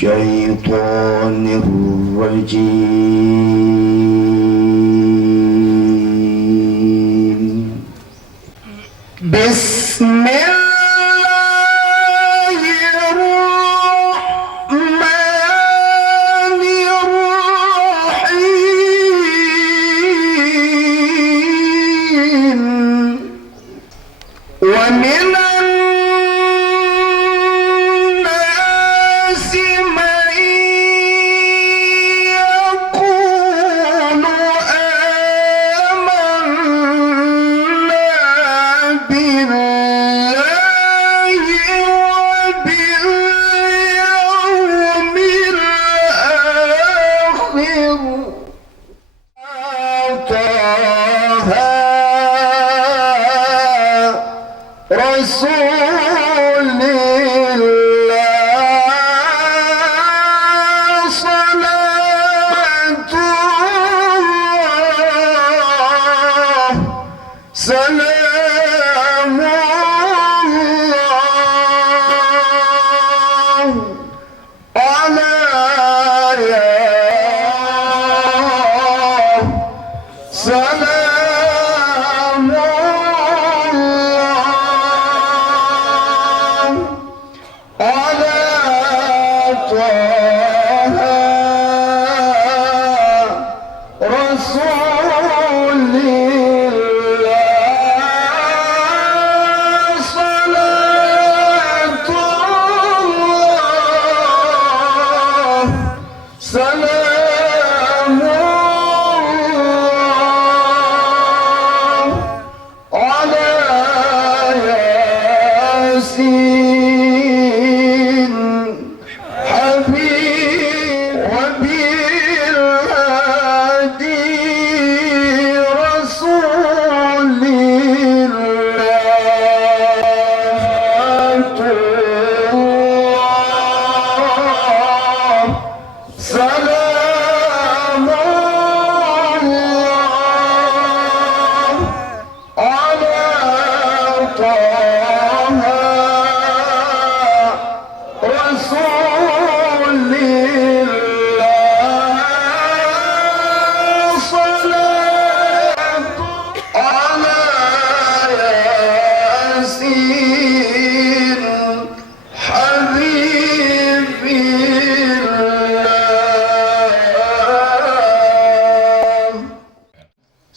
الشيطان الرجيم. بسم الله الرحمن الرحيم. ومن رسول الله صلاة الله سلام الله على سلام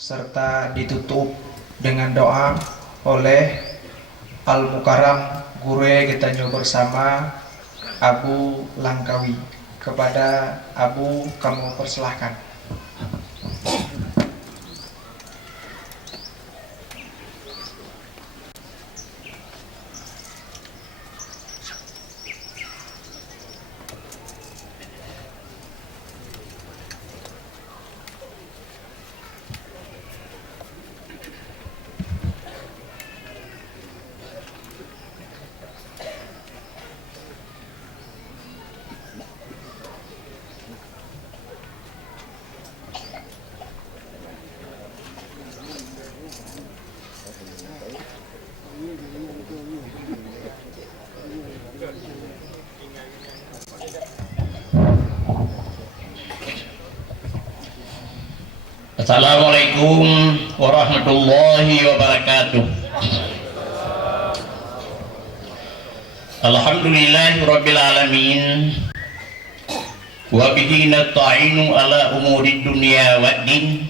serta ditutup dengan doa oleh Al-Mukarram Guru kita bersama Abu Langkawi. Kepada Abu, kamu persilahkan. Assalamualaikum warahmatullahi wabarakatuh. Alhamdulillahirabbil alamin. Wa bihi nasta'inu ala umuri dunya waddin.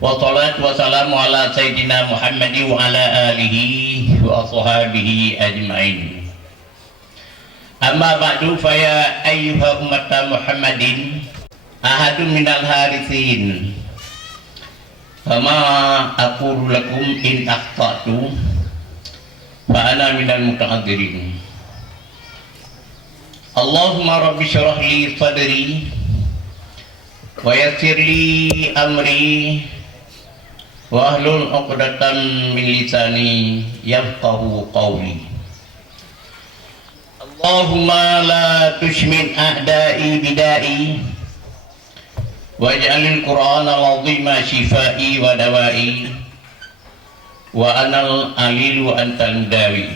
Wassalatu wassalamu ala sayyidina Muhammadin wa ala alihi wa ashabihi ajma'in. Amma ba'du fa ya ayyuha ummata Muhammadin ahadun minal harithin. Fama aqulu lakum in akhtatu fa ana minal muta'adzirin. Allahumma rabbi syrah li sadri wa yassir li amri wa ahlul 'uqdatam min lisani yafqahu qawli. Allahumma la tushmit a'da'i bidai waj'alil qur'ana al-'azima shifai wa dawai wa anal alil wa antal mudawi.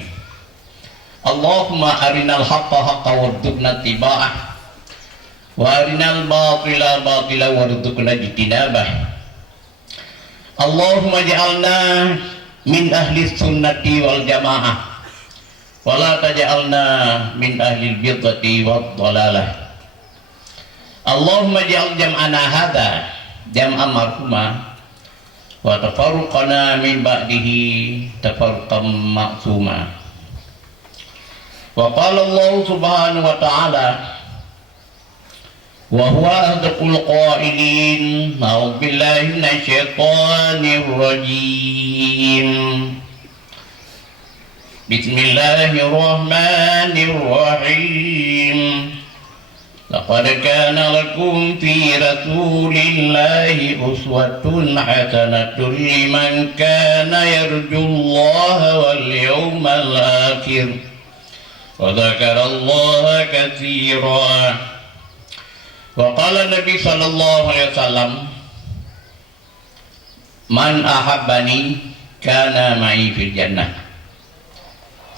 Allahumma arinal haqqa haqqa warzuqna ittiba'ah wa arinal batila batila warzuqna ijtinabah. Allahumma ja'alna min ahli sunnati wal jamaah wa la taj'alna min ahli bid'ati wad dhalalah. Allahumma ja'al jam'ana hadha jam'an marhuma wa tafarruqana min ba'dihi tafarruqan ma'suma. Wa qala Allah subhanahu wa ta'ala wa huwa asdaqul qailin a'udzu billahi minasy syaithanir rajim. Bismillahirrahmanirrahim. Laqad kana lakum fi rasulillahi uswatun hasanatun liman kana yarjullaha wal yawmal akhir wa dzakarallaha katsira. Wa qala Nabi sallallahu alaihi wasallam, man ahabbani kana ma'i fil jannah.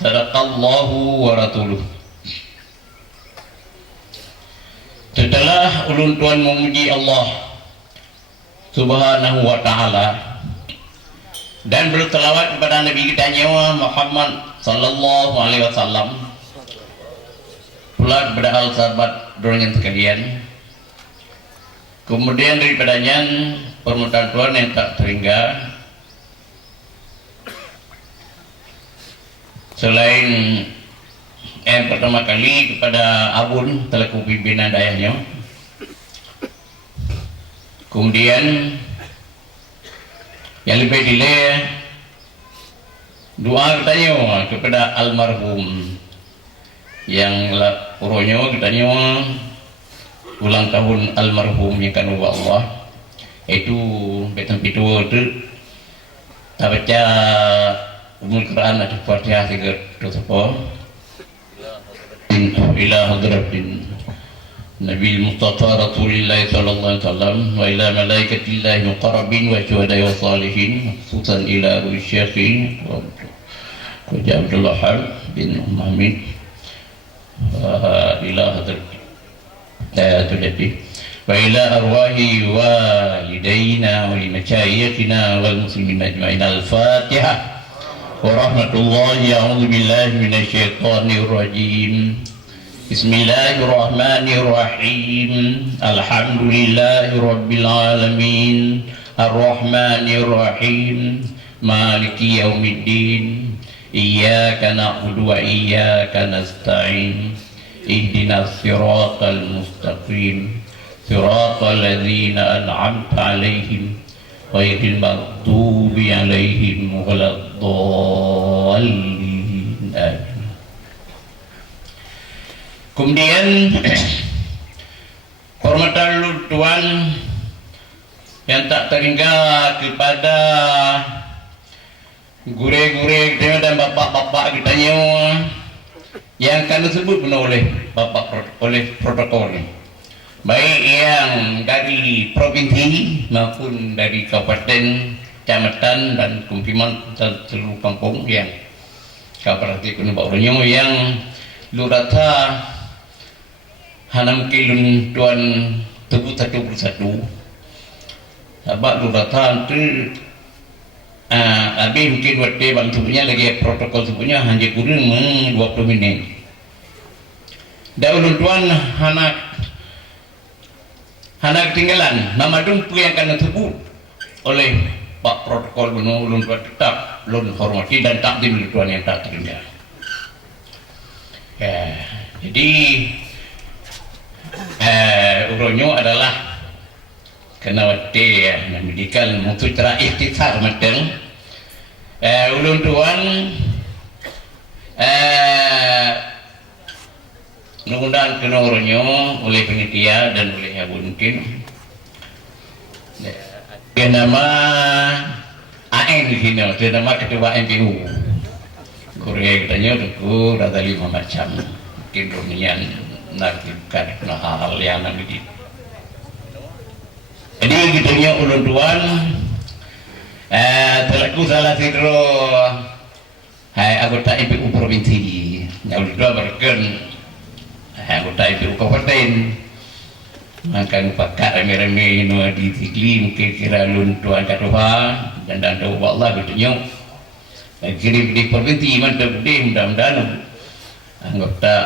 Sadaqallahu wa rasuluh. Setelah ulun tuan memuji Allah subhanahu wa ta'ala dan berselawat kepada Nabi kita Muhammad sallallahu alaihi wasallam, pula kepada al sahabat dorongan sekalian, kemudian daripadanya permintaan Tuhan yang tak terhingga, selain yang pertama kali kepada Abun selaku pimpinan daerahnya, kemudian yang lebih dile doa katanya kepada almarhum yang uronya katanya ulang tahun almarhum yang kan Allah itu betul itu tak baca umul Quran ada Fatihah tiga dosa ila hadratin Nabi Mustafa Rasulullah sallallahu alaihi wasallam wa ila malaikatillahi muqarrabin wa syuhada wa salihin, khususan ila Syekh Raja Abdullah bin Muhammad wa ila hadratin wa ila arwahi walidayna wa limasyayikhina wal muslimin ajma'in. Al-Fatihah. Warahmatullahi a'udzu billahi minasy syaithanir rajim. Bismillahirrahmanirrahim. Alhamdulillahirabbil alamin. Arrahmanirrahim. Maliki yaumiddin. Iyyaka na'budu wa iyyaka nasta'in. Ihdinas siratal mustaqim. Siratal ladzina an'amta 'alaihim ghairil maghdubi 'alaihim waladdallin. Amin. Kemudian hormatan Tuhan yang tak terhingga kepada gure-gure kita dan bapak-bapak kita yang akan disebut oleh bapak oleh protokol, baik yang dari provinsi maupun dari kabupaten, kecamatan dan kumpulan seluruh kampung yang kabupaten Gunung Baurnya yang lurata hanam kilun tuan tebu satu persatu Sebab lu datang tu habis mungkin waktu bang tubuhnya lagi protokol tubuhnya hanya kurang 20 minit. Dah ulun tuan anak ketinggalan nama dumpu yang akan disebut oleh Pak Protokol ulun tuan tetap ulun hormati dan takdim tuan yang tak tertinggal. Jadi uronyo adalah kena wate medical mutu tera ikhtisar mateng ulun tuan mengundang kena uronyo oleh penitia dan oleh Abu mungkin nama AN di sini nama ketua MPU Korea katanya tu ada 5 macam mungkin dunia nak dikatakan hal-hal yang nak di. Jadi gitunya ulun tuan terlaku salah sidro anggota MPU provinsi yang ulun tuan berken anggota MPU kabupaten makan pakat rame-rame no di Sigli mungkin kira ulun tuan katuha dan doa Allah gitunya kirim di provinsi mantap gede mudah-mudahan anggota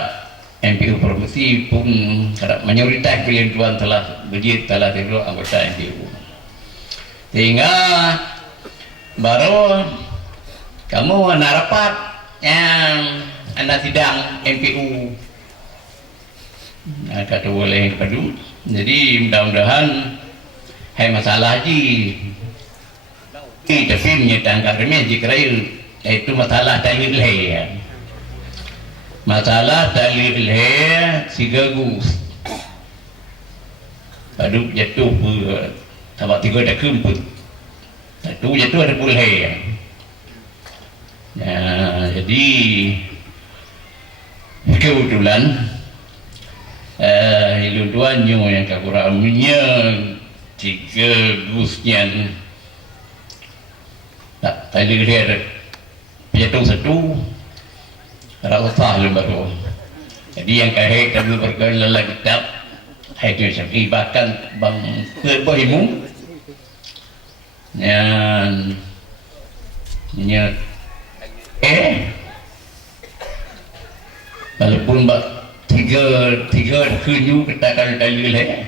MPU provinsi pun mayoritas pilihan tuan telah berjit telah tidur anggota MPU sehingga baru kamu anak rapat yang anak sidang MPU kata boleh padu jadi mudah-mudahan hai masalah haji tapi menyetangkan remeh jika itu masalah dalil ya masalah dalil ya si gagus padu jatuh tambah 3 dah kemput satu jatuh ada pulih ya jadi kebetulan ilun tuannya yang kekurangannya 3 gusnya tak dalil dia jatuh satu Rasulullah baru. Jadi yang kahit kami berkata dalam kitab Haidul Syafi'i bahkan bang berbohimu yang walaupun tiga kunyu katakan dalil yang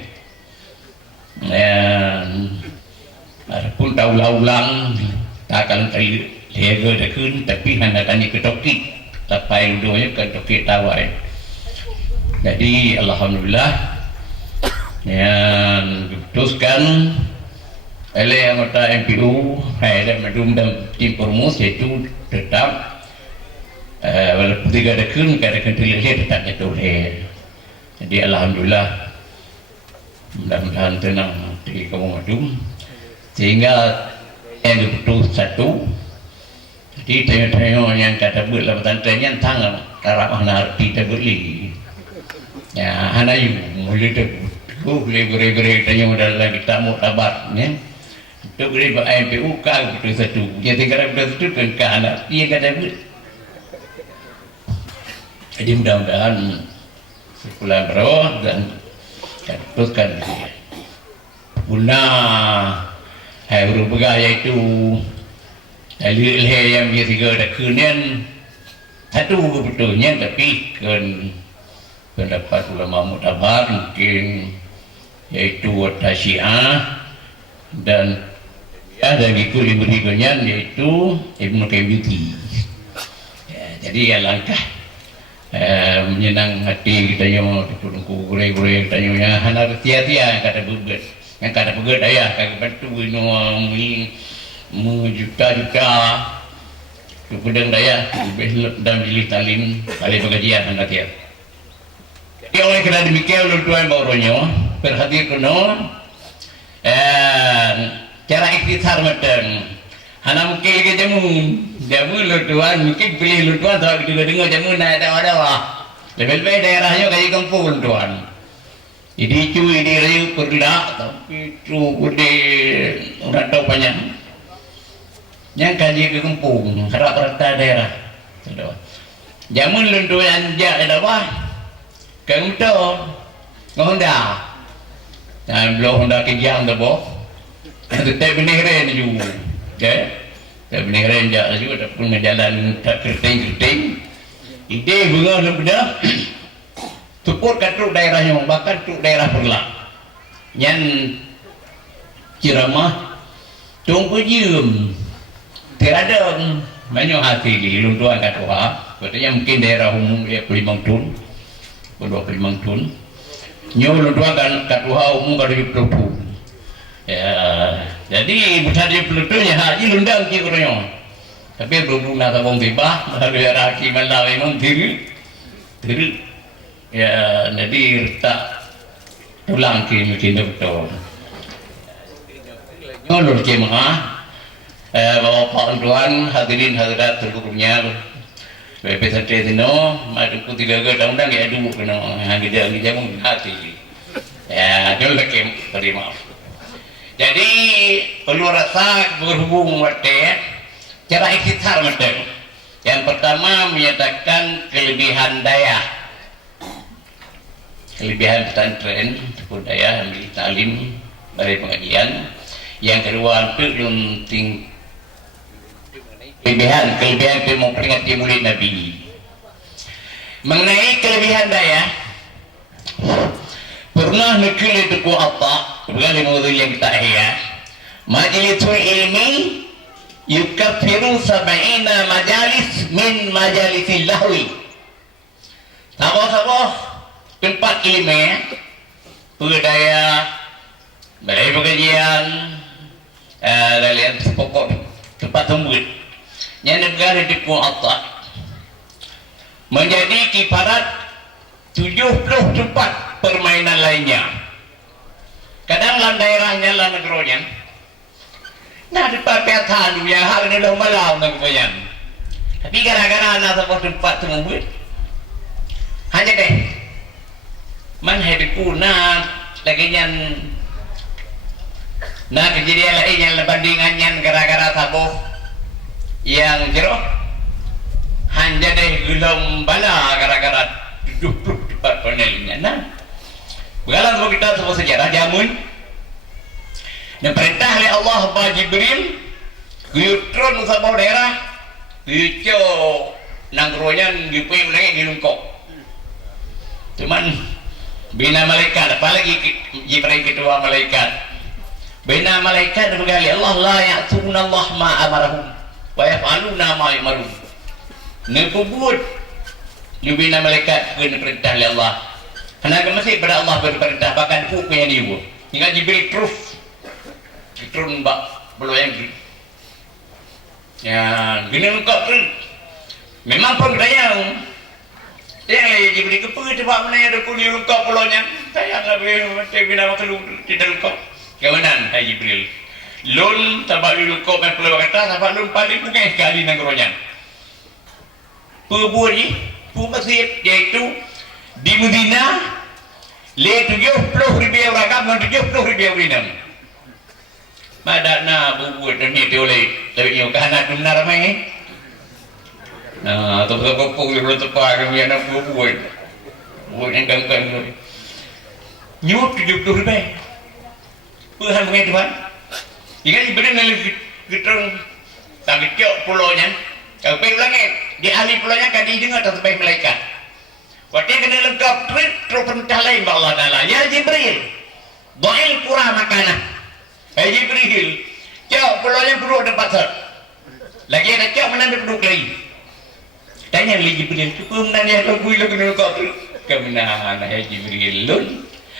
walaupun tahu ulang takkan dalil lega dah kun tapi hanya tanya ke topik sampai uduhnya ke topik tawai. Jadi alhamdulillah yang diputuskan oleh anggota MPU dan madum dan tim promus yaitu tetap walaupun tiga dekun kadang terlihat tetap jatuh. Jadi alhamdulillah mudah-mudahan tenang di kamu madum sehingga yang diputus satu. Jadi tanya-tanya yang kata buat lah tanya tangan karena mana kita beli ya hanayu mulai tu boleh tanya dalam kita mau tabat ya tu boleh buat MPU kau betul satu jadi kalau betul satu kan anak dia kata buat jadi mudah-mudahan sekolah berawal dan teruskan guna huruf bergaya itu dalil yang dia tiga dah kunian satu betulnya tapi kan pendapat ulama mutabar mungkin yaitu Syiah dan ada ikut berikutnya yaitu Ibnu Qayyim ya, jadi ya langkah menyenang hati kita yang tunggu gure-gure kita yang hana tia-tia yang kata begut ayah kata bantu juta-juta ke pedang daya dan pilih talim kali pengajian anda tiap. Jadi oleh kerana demikian ulun tuan bauronyo berhadir kuno cara ikhtisar matang hana mungkin lagi jamu ulun tuan mungkin pilih ulun tuan tak dengar jamu nak ada lebih-lebih daerahnya kaji kampung ulun tuan. Jadi cu ini rayu perdak tapi cu gede orang tahu banyak yang kaji ke kampung harap rata daerah jamun lundu anja ada apa kamu tahu Honda dan belum Honda kijang tu boh Tetap beneran juga. Ya. Tak beneran juga tak pun jalan tak keriting. Ide bunga lembedah. Tupur katruk daerah yang bahkan tu daerah Perlak. Yang ceramah tunggu jam. Tiada banyak hati di lunduan katuha. Katanya mungkin daerah umum dia Pelimang Tun. Kedua Pelimang Tun. Nyo lunduan katuha umum kalau di Pelutu. Ya, jadi bukan dia Pelutu ya haji lundang ke korang. Tapi belum nak tabung tiba, lalu ya raki malah memang diri. Ya, jadi tak ulang ke mungkin betul. Nyolor ke mana? Bapak tuan hadirin hadirat terkurungnya. Bebe santri tino, madu putih lega undang ya dulu kena hangga jamu hati. Ya, nyolor ke beri maaf. Jadi perlu rasa berhubung waktu cara ikhtiar macam. Yang pertama menyatakan kelebihan daya. Kelebihan pesantren, budaya, ambil talim dari pengajian. Yang kedua untuk lunting kelebihan itu memperingati Maulid Nabi. Mengenai kelebihan daya, pernah nakil itu ku apa? Bukan maudhu yang kita ya. Majlisul ilmi yukaffiru sab'ina majalis min majalisil lahwi. Sabah tempat ilmu budaya balai pengajian dalian pokok tempat tembut yang negara di Kuala menjadi kiparat 70 tempat permainan lainnya. Kadang dalam daerahnya dalam negeranya nah tempat piatan yang hari ini dah malam nak tapi gara-gara ada sebuah tempat tembut hanya deh man hadiku lagi nyan kejadian lain yang bandingannya gara-gara tabuh yang jero hanya deh gelom bala gara-gara 70 tempat penelitian bergalan kita sebuah sejarah jamun dan perintah oleh Allah Pak Jibril guyutron sebuah daerah guyuco nanggronya gipuin lagi di lungkok cuman bina malaikat apalagi Jibril ketua malaikat bina malaikat berkali Allah la ya'tuna Allah ma amarahum wa yaf'aluna ma yumarun nepubut bina malaikat kena perintah oleh Allah karena masih pada Allah berperintah bahkan punya dia hingga Jibril terus turun mbak beloyang ya gini engkau terus memang pengdaya yang Jibril ke pergi tempat mana ada kulit lengkap pulaunya saya lebih macam bina waktu tidak lengkap kemudian Jibril lun tabak lengkap yang pulau kata tabak lun paling pungai sekali nanggronya perbuat masjid yaitu di Medina le 70,000 orang 70,000 orang madakna bubuat ni tu oleh tapi yang kanan benar ramai nah tu kopong di belakang tempat yang nak buat yang kangkang nyut 70,000 Tuhan mengenai Tuhan jika diberi lagi kita tak kecil pulaunya kalau pergi langit di ahli pulaunya kan didengar sampai malaikat waktu kena lengkap terus perintah lain Allah Ta'ala ya Jibril do'il pura makanan Jibril cok pulaunya perlu ada pasar lagi ada cok mana ada penduduk lagi tanya lagi Jibril kemudian ya lagu kena lengkap terus kemudian ya Jibril lun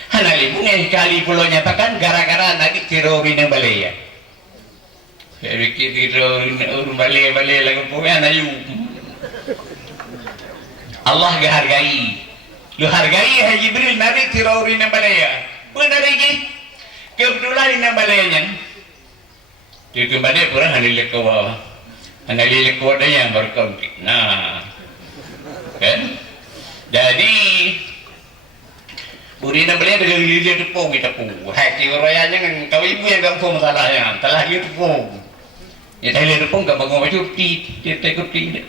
hana libungnya kali pulaunya pakan gara-gara nanti tirorin yang balai ya fikir tirorin orang balai lagu punya ayu Allah hargai lu hargai ya Jibril nanti tirorin yang balai ya benar lagi kebetulan yang balayanya dia kembali pura halilik ke bawah halilik ke bawah yang berkonflik nah kan jadi Burina beli dengan dia tepung kita pun. Hati orangnya kan kau ibu yang gampang masalahnya. Telah dia tepung. Ya dia tepung gak bangun macam dia tekuk dia.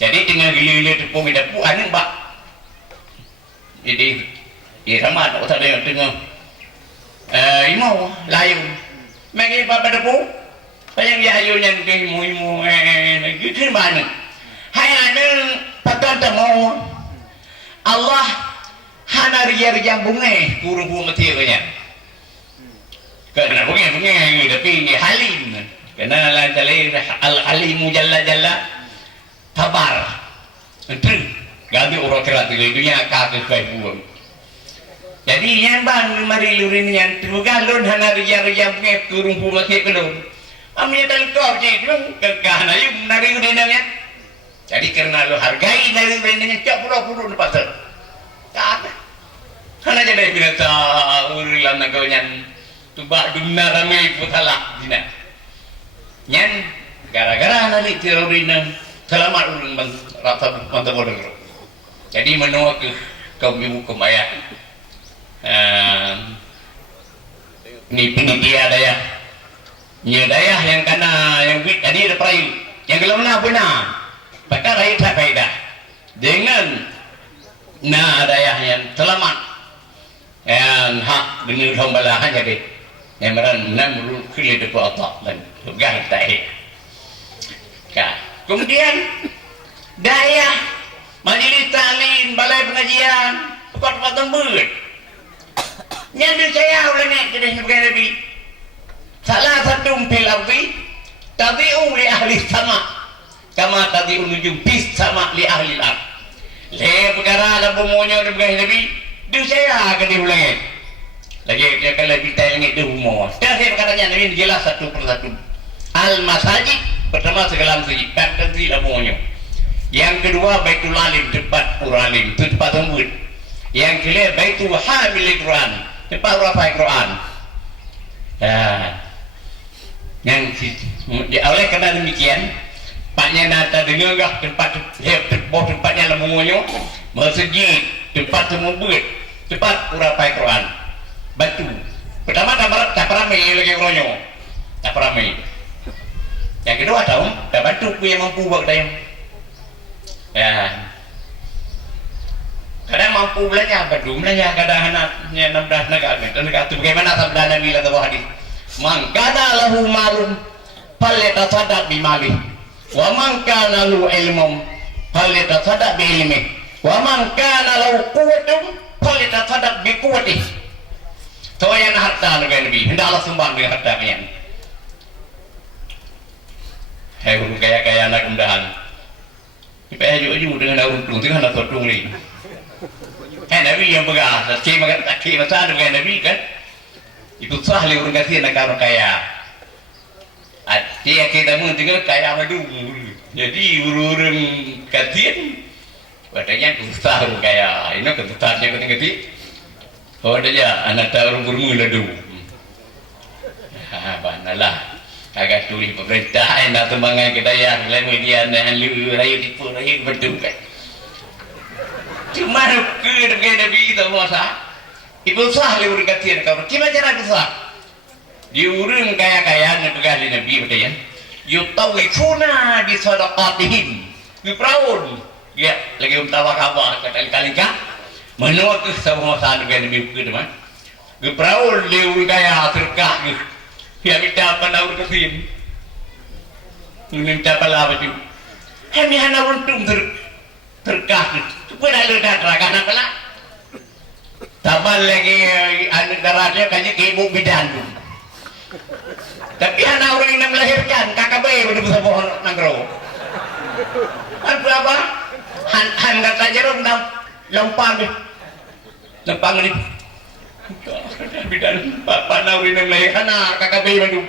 Jadi dengan gila tepung kita pun anu mbak. Jadi dia sama tak usah dia tengah imau layu. Magi pada depu. Bayang dia ayunya ke imu gitu mana. Hai anu patah temu. Allah hana riya bunga guru mati kanya. Karena bunga tapi ini halim. Karena la jalil al-alimu jalla tabar. Itu ganti orang kerat di dunia kagak kai buang. Jadi yang bang mari lurin yang tugalon hana riya bunga guru mati kelon. Amnya telkau je dong kekana yung nari udinanya. Jadi karena lo hargai nari udinanya cak pura-pura lepas tu. Tak apa. Hana jadi binatang urilan nagawnya tubak dumna ramai putala dina. Nyan gara-gara nari terorina selamat urun bang rasa mantap bodoh. Jadi menua ke kaum ibu kemaya. Ni penitia daya. Nya dayah yang kana yang wit tadi ada perayu yang gelap na benar pakar rayu tak kaidah dengan dayah yang selamat yang hak dengan hambalahan jadi yang meran menang kulit depan otak dan juga tak kemudian dayah majlis taklim balai pengajian pokok tembut yang saya oleh nek kedai sebagai nabi. Salah satu fil ardi tadi'u li ahli sama kama tadi'u nujum bis sama li ahli al-ard. Le perkara la bumonya de begai nabi du saya ke diulangi. Lagi dia kalau kita ingat du bumo. Dah saya perkaranya nabi jelas satu persatu. Al-masajid pertama segala masjid kan la bumonya. Yang kedua Baitul Alim tempat uralim itu tempat tembut. Yang kedua Baitul Hamil Quran tempat urafai Quran. Yang oleh kerana demikian paknya nata dengar tempatnya lemunyo masjid tempat tembut tempat urapai Quran batu pertama tak ramai lagi ronyo tak ramai. Yang kedua tahu tak batu yang mampu buat dayang kadang mampu belajar batu belajar kadang anaknya 16 negara itu bagaimana sabda Nabi la tahu hadis man kana lahu malun falyatasaddaq bi mali wa man kana lahu ilmun falyatasaddaq bi ilmi wa man kana lahu quwwatun falyatasaddaq bi quwwatihi. So yang harta dengan Nabi hendaklah sumbang dengan harta kalian. Hai guru kaya anak mudahan kita aju dengan untung dengan anak untung ni. Hai Nabi yang pegang kaki masa dengan Nabi kan itu sah le urang kasi nak orang kaya. Dia kita mun tinggal kaya madu. Jadi urang kasian katanya susah urang kaya. Ini kesusahnya kan ngati. Oh dia anak orang bermula dulu. Banalah. Agak tuli pemerintah nak tembangan kita yang lain dia nak lu rayu tipu rayu betul kan. Cuma ke dengan Nabi kita masa ibu sah le urang kasian kau. Gimana cara sah? Di urang kaya-kaya nak pegang Nabi betul ya. Yutawifuna bi sadaqatihim. Di peraun. Ya, lagi utawa kabar kali-kali kan. Menurut semua sah dengan Nabi ke teman. Di peraun le urang kaya terkah ke. Dia minta apa urang kasian. Minta pala betul. Hanya hana untung terkah. Pernah lu dah terakan apa lah? Tambah lagi anak darahnya kaji ke ibu bidan tu. Tapi anak orang yang melahirkan kakak bayi betul betul pohon nanggro. Apa? Han kata jeruk dah lempang ni. Bidan bapak anak orang yang melahirkan kakak bayi betul.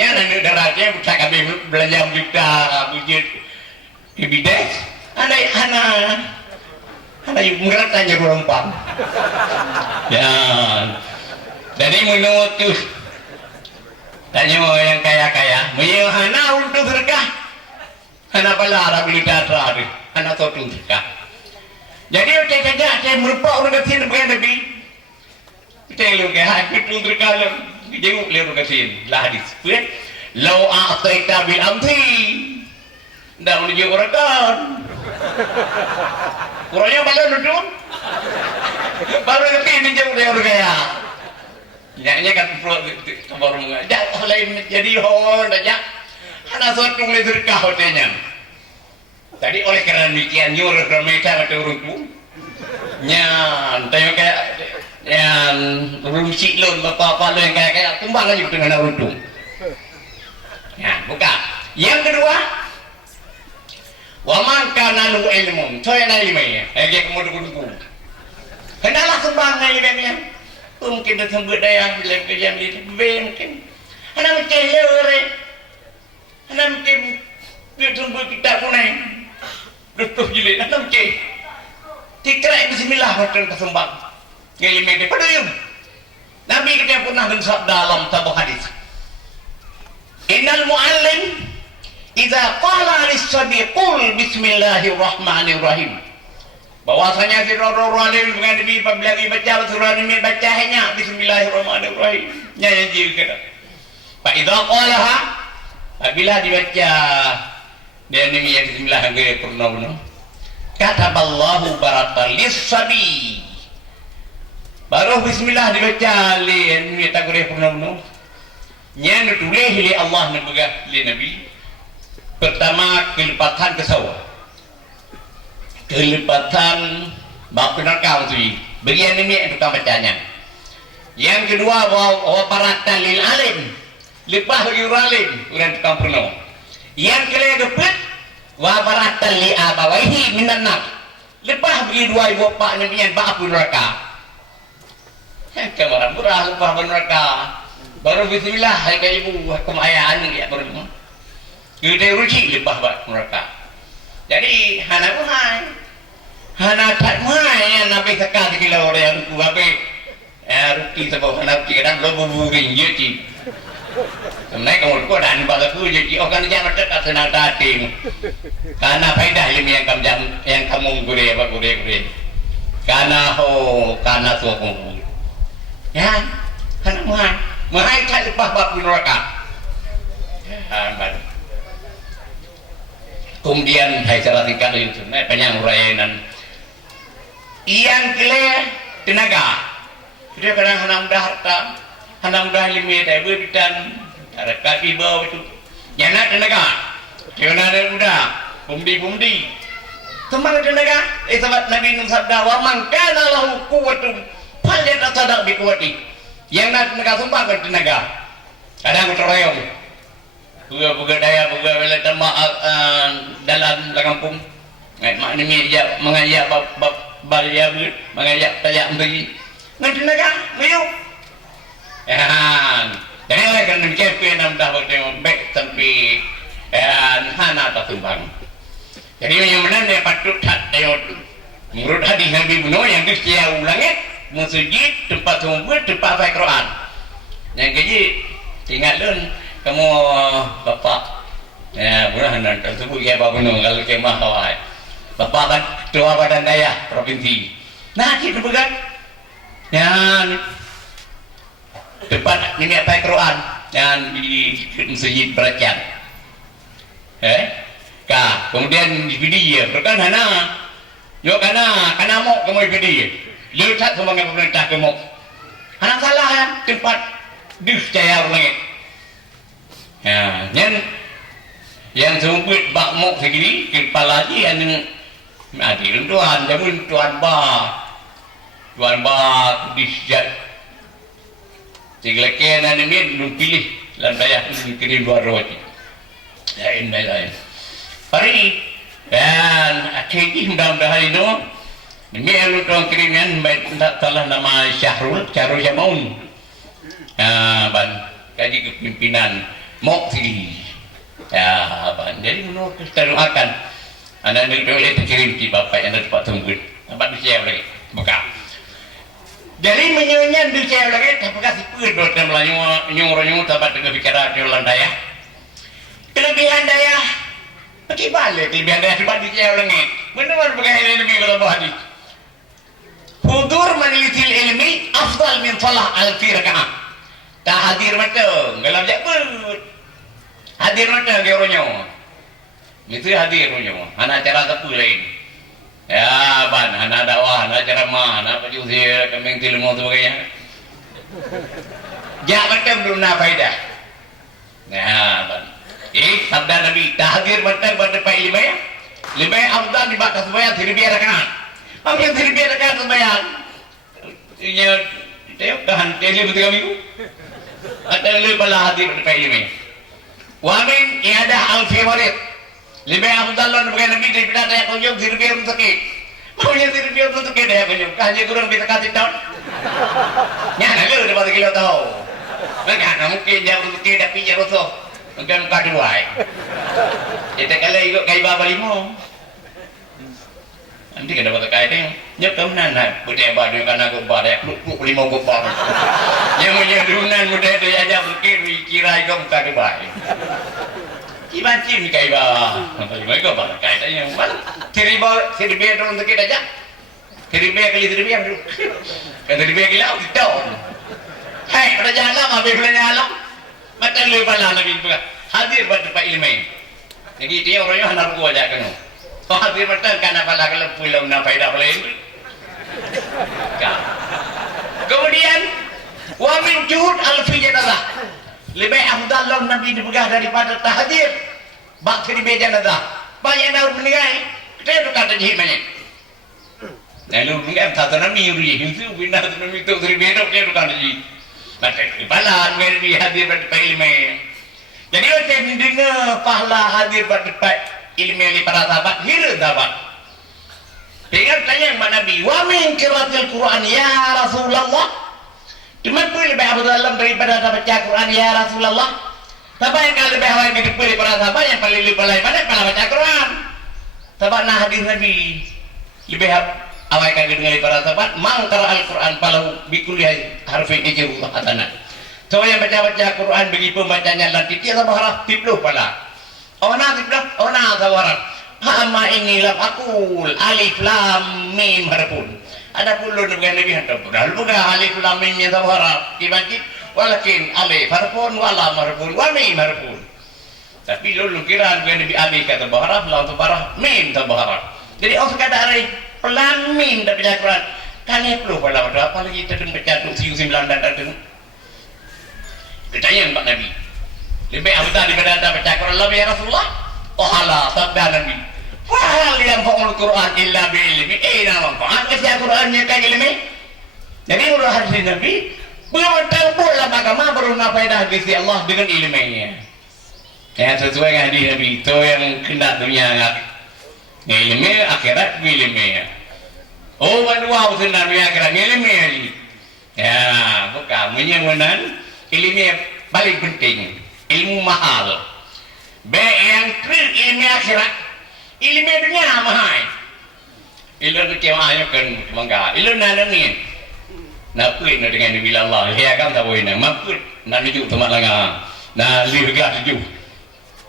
Nya anak darahnya kakak bayi belanja juta bujit bidan. Anak ibu ngeratanya lempang. Ya. Jadi menurut tu tanya yang kaya-kaya, hana untuk berkah, hana pala beli data ada, hana satu berkah. Jadi kita kerja, saya merupakan orang kasihan bukan Nabi. Kita lu kaya, kita berkah lu, jauh lu kasihan, lah hadis. Lau a'taita bil amti, dah menuju orakan. Kurangnya balon duduk, baru kasihan jauh dari orang kaya. Nyaknya kan perlu kabar mengajak lain jadi hon aja. Hana suatu mulai terkah hotenya. Tadi oleh karena demikian nyuruh mereka pada urutmu. Nyan, tayo kayak yang rumsi lo, bapak-bapak lo yang kayak kumbang aja dengan urutmu. Ya, buka. Yang kedua, waman kana lu ilmu, saya na ilmu ya, kayak kemudian kenalah kumbang ilmunya. Mungkin dah sambut daya bila kerja ni mungkin. Anak macam lore. Anak macam dia sambut kita pun ni. Betul jilid anak macam. Tikrai bismillah macam kesembang. Ngeli mede pada yum. Nabi kita pernah bersabda dalam sebuah hadis. Innal muallim idza qala lis-sabi qul bismillahirrahmanirrahim. Bahwasanya si Rasulullah alim dengan Nabi apabila baca surah ini bacanya bismillahirrahmanirrahim. Yang kata. Fa idza qalaha apabila dibaca dan ini yang bismillahirrahmanirrahim. Kataballahu baratan lis-sabi. Baru bismillah dibaca li ini takbir purna. Yang ditulis oleh Allah Nabi. Pertama kelipatan kesawah. Kelipatan bab neraka tu bagian ini yang tukang bacanya. Yang kedua bahwa paratan lil alim lepas bagi orang alim orang tukang penuh. Yang ketiga wa paratan li abawaihi minan nar lepas bagi dua ibu bapa nabi yang bab neraka. Kemaran murah lepas neraka baru bismillah hai ibu kemayaan ya baru kita ruji lepas bab neraka. Jadi hana mahai, hana tak mahai yang nabi sekat kilo orang yang ruku abe, ruki sebab hana ruki kadang belum buburin je ci. Sebenarnya kamu kau dan bagai tu je ci, orang jangan terdekat senang dating. Karena faedah ilmu yang kamu gure apa gure. Karena karena tu kamu. Ya, hana mahai tak lepas bab neraka. Baru. Kemudian hai cara tingkat itu panjang uraian yang kele tenaga dia kadang hanam dah harta hanam dah limi dah berbitan ada kaki bawah itu jangan tenaga jangan ada muda bumdi kemana tenaga sahabat Nabi sabda wa man kana lahu quwwatun falyatasaddaq bi quwwati yang nak tenaga sumpah ke tenaga kadang terroyong buga daya buga bela tamak dalam kampung mak ni dia mengajak bab dia mengajak tayak bagi ngan tenaga mayu dan oleh kerana demikian nam dah bertemu baik sampai hana tak tumbang jadi yang mana dia patut tak tengok menurut hadis Nabi Muhammad yang dia ulangnya masjid tempat sumber tempat baca Quran yang keji tinggalkan kamu bapak ya mudah nanti tersebut ya bapak penuh kalau kemah kawai bapak kan ketua badan daya provinsi nah kita pegang yang depan ini apa Quran yang di masjid beracan kemudian di video berkan hana yo kana mau kamu video lihat sebagai pemerintah kamu hana salah ya tempat discaya orang ya, yang sempit bak mok segini kepala lagi yang adil tuan jamun tuan ba disjat tiga kenan ini belum pilih dan saya kirim luar roti lain hari dan akhirnya mudah-mudahan itu ini yang tuan kiriman baik tak salah nama Syahrul Jamaun ban kaji kepimpinan Mokti ya abang jadi menurut kita doakan anak ini boleh terkirim di bapak yang ada tempat tunggu tempat dicek lagi buka jadi menyenyan dicek lagi tapi kasih pun dan melayu nyuruh tempat dengan bicara jualan daya kelebihan daya bagi balik kelebihan daya tempat dicek lagi benar-benar bagaimana ini kalau bawa hadis hudur majlisil ilmi afdal min salah al-firqah tak hadir macam kalau jabut hadir macam dia orangnya itu hadir orangnya anak acara tepu lain ya ban anak dakwah anak ceramah anak penjual kambing tilmu sebagainya Jak macam belum nak faedah. Nah, sabda Nabi tahdir macam pada Pak Ilmu ya. Lebih afdal di batas sembahyang 1000 rakaat. Apa 1000 rakaat sembahyang? Ia tengok tahan tele betul kami. Ada lebih bala hadir pada Pak Ilmu. Wa min iadah al-fawarid. Lebih afdal lawan bukan Nabi daripada daya kunjung 1000 untuk sakit. Maunya 1000 untuk sakit daya kunjung. Hanya kurang bisa kasih tahun. Nyana lu dapat kilo tahu. Enggak mungkin jam untuk tidak pinjam rosoh. Mungkin muka dua. Kita kalau ikut kai baba limo. Nanti kita dapat kai teng. Nyok kemenan nak budaya badu karena aku badai kluk limo gopang. Yang punya dunan muda itu aja berkir kira ikut muka dua. Iban cim kai ba. Sampai kau bapa kai tanya. Seribu untuk kita aja. 1000 kali 1000 dulu. Kata 1000 kali aku tahu. Hai, pada jalan habis pada jalan. Macam lu pala Nabi juga. Hadir pada Pak Ilmu. Jadi dia orangnya hendak gua aja kan. Oh hadir pada kan apa lah kalau pulang nak faedah lain. Kemudian wa min juhud alfi janazah. Lebih afdal lawan Nabi dipegang daripada tahdir. Bak 1000 janazah. Banyak orang meninggal. Kita tu kata jihad banyak. Lalu mungkin satu Nabi yuri itu bina satu Nabi itu 1000 dia tu kata jihad. Macam pahala Nabi hadir pada Pak Ilmu. Jadi saya mendengar pahala hadir pada Pak Ilmu di para sahabat, hira sahabat. Dengar tanya Mbak Nabi, wa min qiraatil Quran ya Rasulullah. Cuma pun lebih afdal daripada baca Quran ya Rasulullah. Siapa yang kalau lebih awal dari para sahabat yang paling lebih mana kalau baca Quran. Sahabat nah hadir Nabi lebih awal kan dengan para sahabat mangkara Al-Quran palau bikulli harfin ijru hatana. So yang baca Quran bagi pembacanya nanti dia berharap tibluh pala. Ona tibluh, ona tawarat. Hama ini lam akul alif lam mim harfun. Ada puluh dengan Nabi hantar padahal bukan alif lam mim yang tawarat. Dibagi walakin alif harfun wala harfun wa mim harfun. Tapi lalu kira dengan Nabi alif kata berharap lam tawarat mim tawarat. Jadi orang kata hari pelan mim dah baca Quran. Kali perlu pala apa lagi kita baca 9 dan datang. Ditanya Mbak Nabi. Lebih afdal daripada baca Quran lebih ya Rasulullah. Oh Allah sabda Nabi. Wa hal yanfa'ul Quran illa bi ilmi. Nama manfaat baca Qurannya kan ilmu. Jadi urut hadis Nabi belum tahu pula agama baru nak faedah bagi Allah dengan ilmunya. Ya sesuai dengan hadis Nabi itu yang kena dunia ilmu akhirat ilmunya. Oh wadwa usunan akhirat ilmunya. Ya bukan menyemunan ilmu yang paling penting, ilmu mahal. Baik yang terakhir ilmu akhirat, ilmu dunia mahal. Ilmu kemahnya kan mangga. Ilmu nana ni, nak kuat nak dengan bila Allah. Dia kan tak boleh nak makut, nak nuju tempat langa, nak lirga tuju.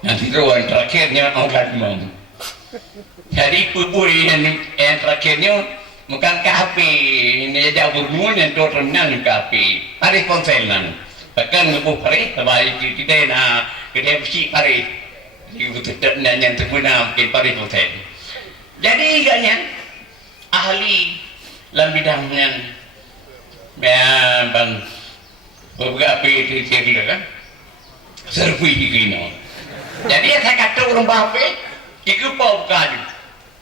Nanti kawan terakhirnya angkat mam. Jadi kubur yang terakhirnya bukan kafe. Ini jauh bermula yang terkenal kafe. Ada konsel nan. Bahkan ngebuh pare, terbaik kita nak kita bersih pare. Itu tetap yang terguna mungkin pare hotel. Jadi iganya ahli dalam bidangnya ban beberapa itu kan servis ini. Jadi saya kata orang bahape, ikut pau bukan,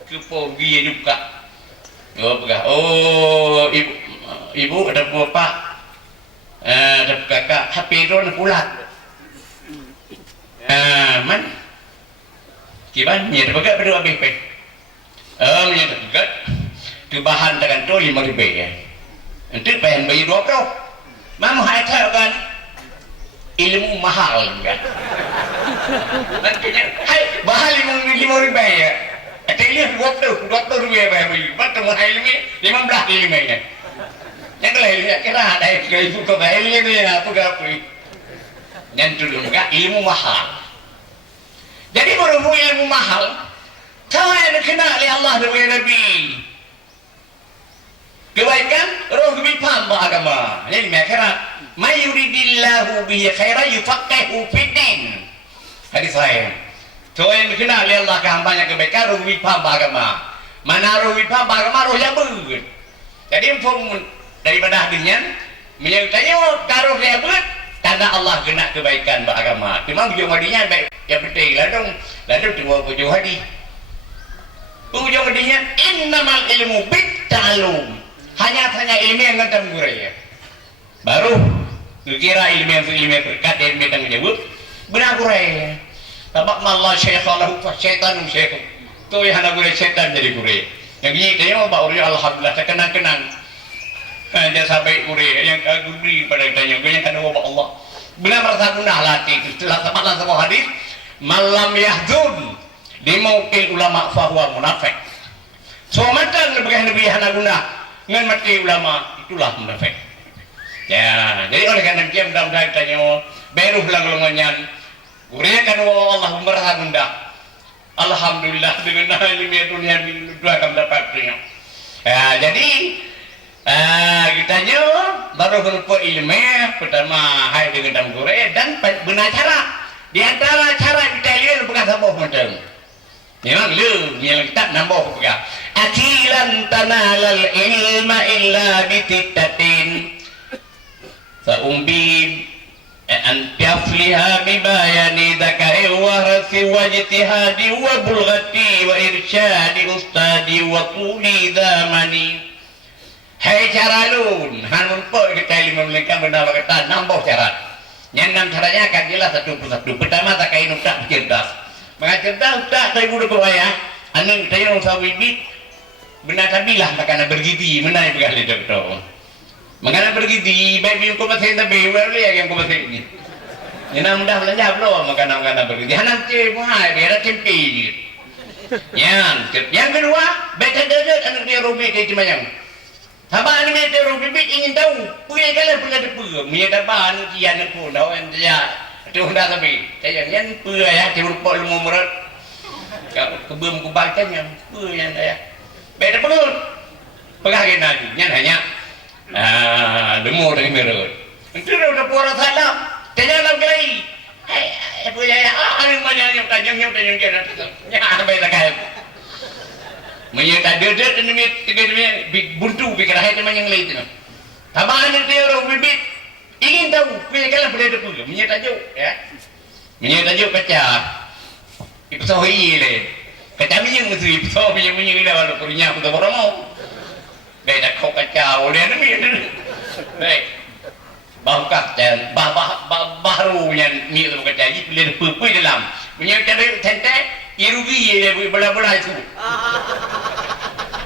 ikut pau dia juga. Oh ibu ada bapak. Ada kakak HP itu nak pulat. Man, kiban ni ada bagai berdua BP. Ni ada bagai kebahan dengan tu 5,000 ya. Nanti pengen bayar 20. Mama hai tahu kan ilmu mahal kan. Nanti hai bahal 5,000 ya. Ada lihat 20 rupiah bayar. Betul mahal ilmu 15 ya. Yang lain kira ada ilmu kebaikan ini apa gapi. Yang dulu enggak ilmu mahal. Jadi berhubung ilmu mahal, tahu yang dikenal oleh Allah dan Nabi. Kebaikan roh lebih paham agama. Jadi mereka mayuridillahu bihi khairan yufaqihu fiddin. Hadis saya. Tahu yang dikenal oleh Allah hambanya kebaikan roh lebih paham agama. Mana roh lebih paham agama roh yang ber. Jadi daripada hadisnya menyangkanya taruh dia buat karena Allah kena kebaikan beragama. Memang ujung hadinya baik yang penting lalu tua ujung hadi. Ujung hadinya innamal ilmu bitta'allum. Hanya ilmu yang ngentang guraya. Baru kira ilmu yang berkat ilmu yang menyebut benar guraya. Tabak mallah syaitanah fa syaitanum syaitan. Tu yang nak guraya syaitan jadi guraya. Yang ini tanya Pak Uri alhamdulillah terkenang-kenang. Dia sampai guraya yang kagumi pada tanya yang kan Allah. Benar merasa gunah latih itu setelah tempatlah sebuah hadis malam yahdun dimaukil ulama fahuwa munafik. Somatan lebih hana guna dengan mati ulama itulah munafik. Ya, jadi oleh karena dia mudah-mudahan tanya baru pulang lenganyan uriakan Allah merasa gunda. Alhamdulillah dengan ilmu dunia dua akan mendapatnya. Ya, jadi kita baru berupa ilmu pertama hai dengan dalam Quran dan benar cara di antara cara kita lihat bukan sabah macam memang lu yang kita nambah juga akilan tanalal ilma illa bitittatin saumbi an yafliha bibayani dhakai wa rasi wajtihadi wa bulghati wa irsyadi ustadi wa tuli zamani. Hai cara lun, hanun po kita lima mereka benar kata nambah cara. Yang enam caranya akan jelas satu persatu. Pertama tak kain tak cerdas. Maka cerdas tak saya guru kewaya. Anu saya usah bibit benar tabilah makana bergidi menai begali doktor. Makana bergidi baik biu ko masih tapi baru yang ko masih ini. Yang mudah belanja belum makana bergidi. Hanam ce mahal dia ada tempe. Yang kedua baca dedet anu dia rubi ke cimayang. Habang ni mereka orang bibit ingin tahu punya kalian punya depa punya dapat anu kian aku tahu yang dia tu dah tapi saya yang punya ya dia lupa ilmu merat kebum kebacan yang punya saya beda perlu pegang lagi nya hanya demo dengan merat itu udah puara salam tanya dalam kali punya ya anu mana yang tajam dia nya beda kayak menyata dedet ini buntu pikir hai teman yang lain tu. Tabahan itu orang bibit ingin tahu punya kalian boleh depu menyata jauh ya. Menyata jauh kaca. Ipsohi le. Kaca minyak mesti ipsohi minyak ida walau punya aku tak orang mau. Beda kau kaca oleh ni. Baik. Bangkat dan baru yang ni tu kaca ini boleh depu dalam. Menyata tente irugi ya bola-bola itu.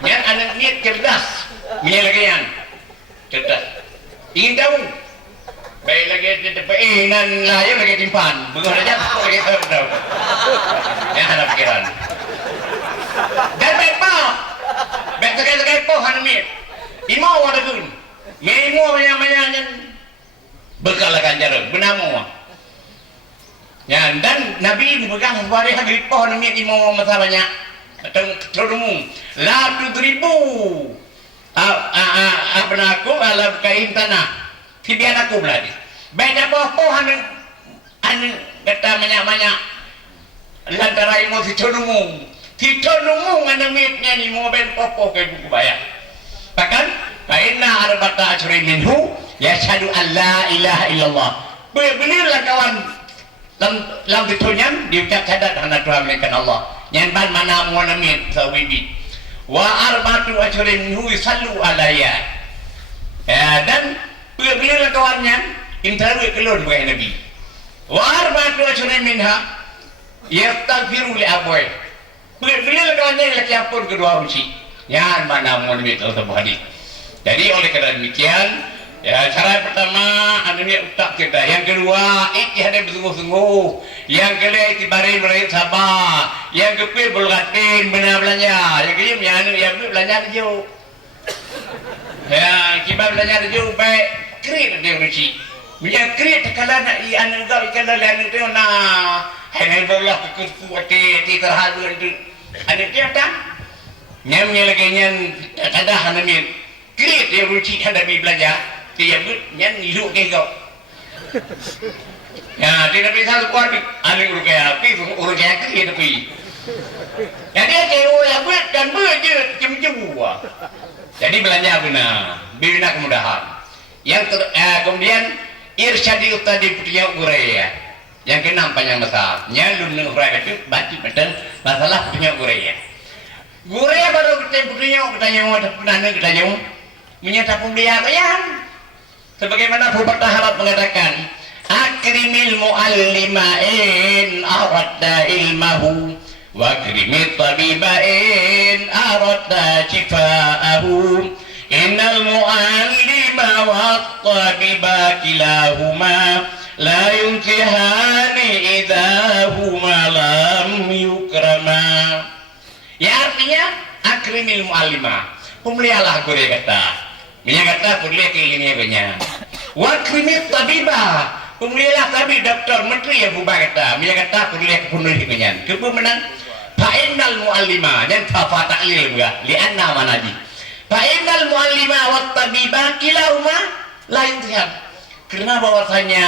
Yang anak niat cerdas, punya lagi yang cerdas. Ingin tahu, baik lagi nan layar lagi timpan, begitu saja lagi tahu. Yang ada pikiran. Dan baik sekali po hanamit. Imau ada kun, memo yang berkalakan jarak, benar mu. Ya, dan Nabi dipegang hari hari pohon ni imam masalahnya terumum la tudribu abnakum ala kain tanah tidak aku beladi beda pohon anu kata banyak lantara imam si terumum anu mitnya ni mobil popo ke buku bayar bahkan kainna arba'ata asyrin minhu yashhadu an la ilaha illallah benar kawan dalam ditunya diucap syahadat hanya Tuhan melainkan Allah yang ban mana muanamit sawibi wa arba'atu asyrin minhu yusallu alayya dan bila kawannya intaru kelon bukan Nabi wa arba'atu asyrin minha yastaghfiru li aboy bila kawannya laki ampun kedua uci yang mana muanamit atau hadis. Jadi oleh kerana demikian ya, cara pertama anunya utak kita, yang kedua ikhtiar bersungguh-sungguh, yang kedua ikhtibari beri sabar, yang ketiga bulgatin benar belanja, yang ketiga yang belanja jauh ya kita belanja jauh baik kreat dia uji punya kreat kalau nak anu kau kalau anu tu nah hanya Allah kuat terhalu itu anu dia tak nyamnya lagi nyan ada hanamit kreat dia uji hadapi belanja dia nyan hidup ke kau ya tidak bisa kuat ada urut kayak api urut kayak api tapi jadi cewek yang buat dan beje cem-cem jadi belanja benar bina kemudahan yang kemudian irsyadi utadi punya uraya yang keenam panjang besar nyalun uraya itu baca betul masalah punya uraya baru kita punya menyatakan pembelian sebagaimana pepatah Arab mengatakan akrimil muallima in aradda ilmahu wa akrimit tabiba in aradda shifaahu innal muallima wat tabiba kilahuma la yuntihani idza huma lam yukrama. Ya artinya akrimil muallima pemelialah guru kata kata pemeliah keilmiannya wa akrimit tabiba pemelialah tabib doktor menteri ya buba kata kata pemeliah kepenulisannya kepemenang fa'innal muallima dan fa ta'lil juga li'anna manaji fa'innal muallima wat tabiba kilahuma lain tiap karena bahwasanya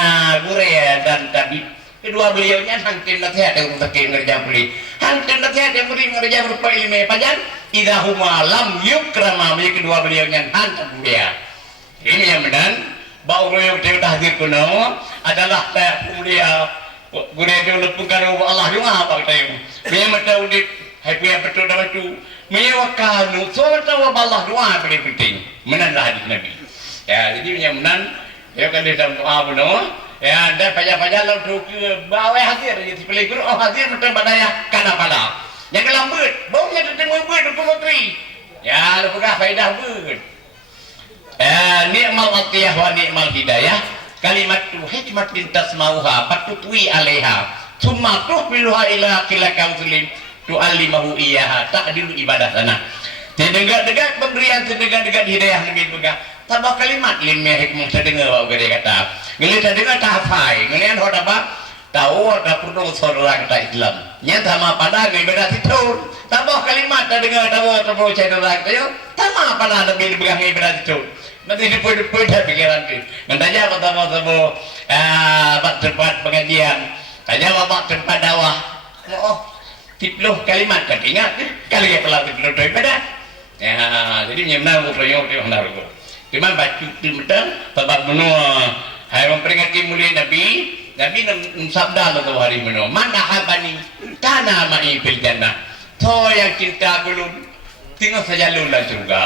guru dan tabib kedua beliaunya hangtin nasihat yang untuk ngerja beli hangtin nasihat yang beri ngerja berupa ilmu pajan idahuma lam yukrama kedua beliaunya hantam dia ini yang benar bau yang tahdir kuno adalah mulia guru itu lepungkan Allah juga apa kita dia mata udit happy betul dah betul mewakanu so tahu Allah doa paling penting menandah hadis Nabi ya jadi yang benar ya kan dia doa kuno ya ada pajak-pajak lalu bawa hadir jadi pilih guru hadir macam badaya kana pada yang kelambut baunya tertemu buat menteri ya lepungkan faedah buat ni'mal atiyah wa ni'mal hidayah kalimatu hikmatin tasmauha patutwi alaiha summa tuhbiluha ila kilaka muslim tu'allimahu iyaha ta'dilu ibadah sana terdengar pemberian terdengar hidayah lebih pegang tambah kalimat ilmiah hikmah terdengar bawa gede kata ngeli terdengar tahfai ngelian hot apa tahu ada pundung saudara kita Islam nyata sama pada ibadah itu tambah kalimat terdengar tahu terus cedera itu tambah pada lebih pegang ibadah itu nanti dipuji pikiran tu. Nantinya ketemu tempat pengajian, tanya bapak tempat dakwah. Oh, tiploh kalimat kan ingat kali ya pelatih tiploh tu pada. Ya, jadi menyemnang proyek tu yang naruh. Cuma baca tu betul, sebab menua hai memperingati mulia Nabi sabda tu hari menua. Man ahabani kana ma'i fil jannah. To yang cinta gulun tinggal saja lulah surga.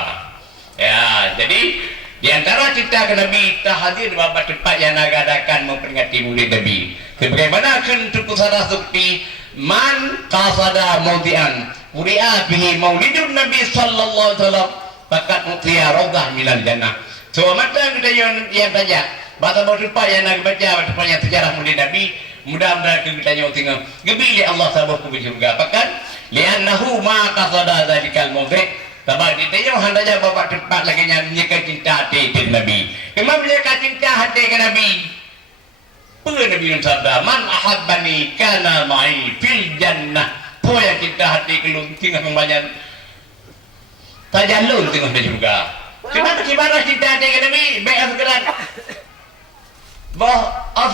Ya, jadi di antara cinta ke Nabi tak hadir di beberapa tempat yang agadakan memperingati mulia Nabi. Sebagaimana untuk pusara sukti man qasada maudian uri'a bihi maulidun Nabi sallallahu alaihi wasallam fakat mutiya rawdah minal jannah. So mata kita yang saja bahasa tempat yang nak baca tempat yang sejarah mulia Nabi mudah-mudahan kita yang tengok gebili Allah sabar ku surga pakan li'annahu ma qasada zalikal maudi' sebab kita yang hendaknya bawa tempat lagi yang menyeka cinta hati ke Nabi. Memang menyeka cinta hati ke Nabi. Apa Nabi yang sabda? Man ahabbani kana ma'i fil jannah. Apa yang cinta hati ke lu tinggal membanyak. Tajalul tengah dia juga. Gimana cinta hati ke Nabi? Baik sekedar.